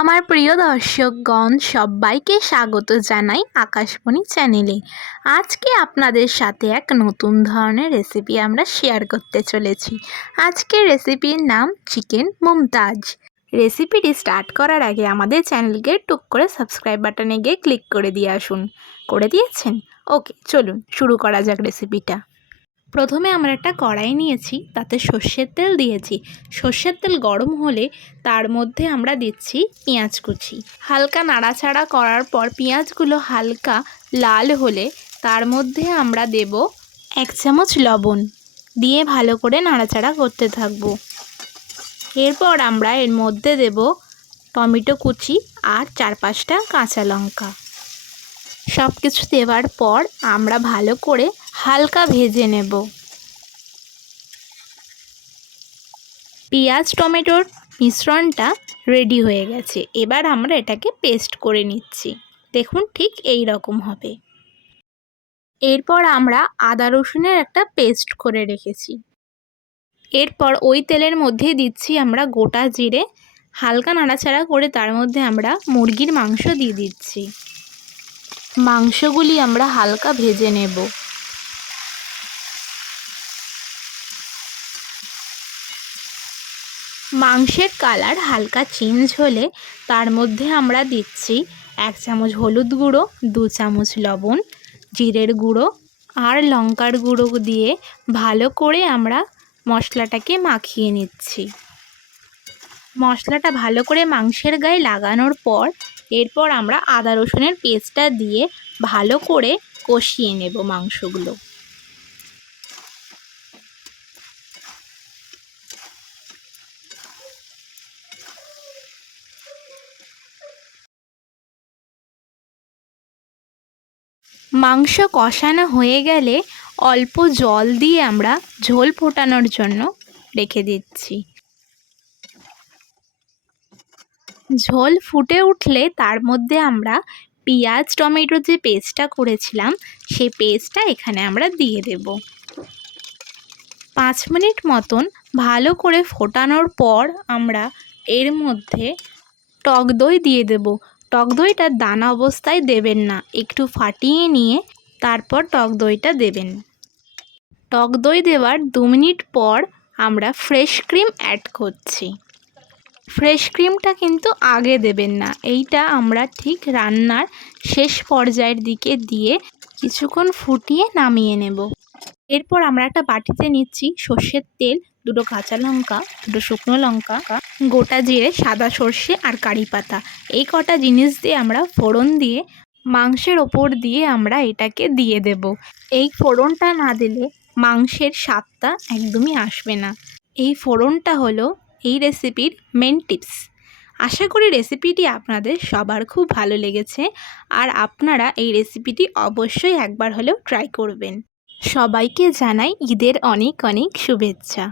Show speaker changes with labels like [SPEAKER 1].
[SPEAKER 1] আমার প্রিয় দর্শকগণ, সবাইকে স্বাগত জানাই আকাশবাণী চ্যানেলে। আজকে আপনাদের সাথে এক নতুন ধরনের রেসিপি আমরা শেয়ার করতে চলেছি। আজকের রেসিপির নাম চিকেন মুমতাজ রেসিপিটি স্টার্ট করার আগে আমাদের চ্যানেলকে টুক করে সাবস্ক্রাইব বাটনে গিয়ে ক্লিক করে দিয়ে আসুন। করে দিয়েছেন? ওকে চলুন, শুরু করা যাক রেসিপিটা প্রথমে আমরা একটা কড়াই নিয়েছি, তাতে সর্ষের তেল দিয়েছি। সর্ষের তেল গরম হলে তার মধ্যে আমরা দিচ্ছি পেঁয়াজ কুচি। হালকা নাড়াচাড়া করার পর পেঁয়াজগুলো হালকা লাল হলে তার মধ্যে আমরা দেব এক চামচ লবণ। দিয়ে ভালো করে নাড়াচাড়া করতে থাকব। এরপর আমরা এর মধ্যে দেব টমেটো কুচি আর চার পাঁচটা কাঁচা লঙ্কা। সব কিছু দেওয়ার পর আমরা ভালো করে হালকা ভেজে নেব। পেঁয়াজ, টমেটোর মিশ্রণটা রেডি হয়ে গেছে। এবার আমরা এটাকে পেস্ট করে নিচ্ছি। দেখুন ঠিক এই রকম হবে। এরপর আমরা আদা রসুনের একটা পেস্ট করে রেখেছি। এরপর ওই তেলের মধ্যে দিচ্ছি আমরা গোটা জিরে। হালকা নাড়াচাড়া করে তার মধ্যে আমরা মুরগির মাংস দিয়ে দিচ্ছি। মাংসগুলি আমরা হালকা ভেজে নেব। মাংসের কালার হালকা চেঞ্জ হলে তার মধ্যে আমরা দিচ্ছি এক চামচ হলুদ গুঁড়ো, দু চামচ লবণ, জিরের গুঁড়ো আর লঙ্কার গুঁড়ো দিয়ে ভালো করে আমরা মশলাটাকে মাখিয়ে নিচ্ছি। মশলাটা ভালো করে মাংসের গায়ে লাগানোর পর এরপর আমরা আদা রসুনের পেস্টটা দিয়ে ভালো করে কষিয়ে নেব মাংসগুলো। মাংস কষানো হয়ে গেলে অল্প জল দিয়ে আমরা ঝোল ফোটানোর জন্য রেখে দিচ্ছি। ঝোল ফুটে উঠলে তার মধ্যে আমরা পেঁয়াজ, টমেটো যে পেস্টটা করেছিলাম, সেই পেস্টটা এখানে আমরা দিয়ে দেব। পাঁচ মিনিট মতন ভালো করে ফোটানোর পর আমরা এর মধ্যে টক দই দিয়ে দেব। টক দইটা দানা অবস্থায় দেবেন না। একটু ফাটিয়ে নিয়ে তারপর টক দইটা দেবেন। টক দই দেওয়ার দু মিনিট পর আমরা ফ্রেশ ক্রিম অ্যাড করছি। ফ্রেশ ক্রিমটা কিন্তু আগে দেবেন না। এইটা আমরা ঠিক রান্নার শেষ পর্যায়ের দিকে দিয়ে কিছুক্ষণ ফুটিয়ে নামিয়ে নেব। এরপর আমরা একটা বাটিতে নিচ্ছি সর্ষের তেল। দুটো কাঁচা লঙ্কা, দুটো শুকনো লঙ্কা, গোটা জিরে, সাদা সর্ষে আর কারি পাতা। এই কটা জিনিস দিয়ে আমরা ফোড়ন দিয়ে, মাংসের ওপর দিয়ে আমরা এটাকে দিয়ে দেব। এই ফোড়নটা না দিলে মাংসের স্বাদটা একদমই আসবে না। এই ফোড়নটা হলো এই রেসিপির মেন টিপস আশা করি রেসিপিটি আপনাদের সবার খুব ভালো লেগেছে আর আপনারা এই রেসিপিটি অবশ্যই একবার হলেও ট্রাই করবেন। সবাইকে জানাই ঈদের অনেক অনেক শুভেচ্ছা।